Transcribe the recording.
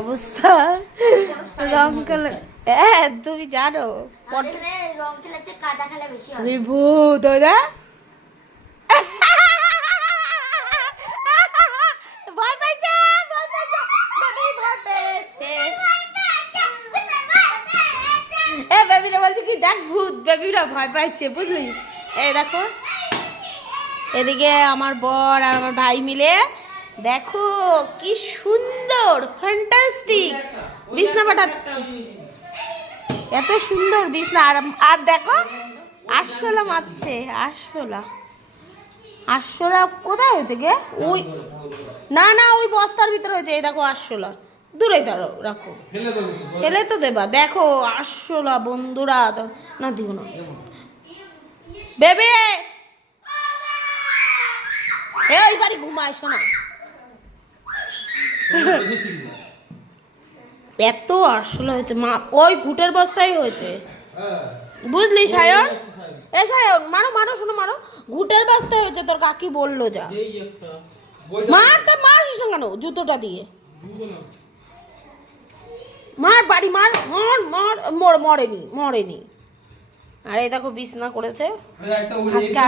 অবস্থা রং কালার। হ্যাঁ তুমি জানো রং খেলাচ্ছে কাদা খেলা বেশি হয়। আমি ভূত ওরা ভয় পাইছে এ বেবিরা বলছে কি দেখ ভূত, বেবিরা ভয় পাইছে বুঝলি। এই দেখো এদিকে আমার বর আর আমার ভাই মিলে দেখো কি সুন্দর ফ্যান্টাস্টিক বিছনা পাঠাচ্ছে, এত সুন্দর বিছনা। আর দেখো আরশোলা মারছে, আরশোলা কোথায় হয়েছে গে? ওই না না ওই বস্তার ভিতরে হয়েছে। এই দেখো আরশোলা দূরে ধরো রাখো, ফেলে তো দেবা। দেখো আরশোলা বন্ধুরা, না দিও না বেবে, এই বাড়ি ঘুমায় শোনা। এত আরশোলা হয়েছে মা, ওই ঘুটের বস্তায় হয়েছে বুঝলি সায়ন। এ সায়ন মারো মারো শোনো মারো, ঘুটের বস্তায় হয়েছে। তোর কাকি বললো যা মার, তা মারিস না কেন জুতোটা দিয়ে মার, বাড়ি মার মার মার, মরেনি। আর এই দেখো বিছনা করেছে আজকে।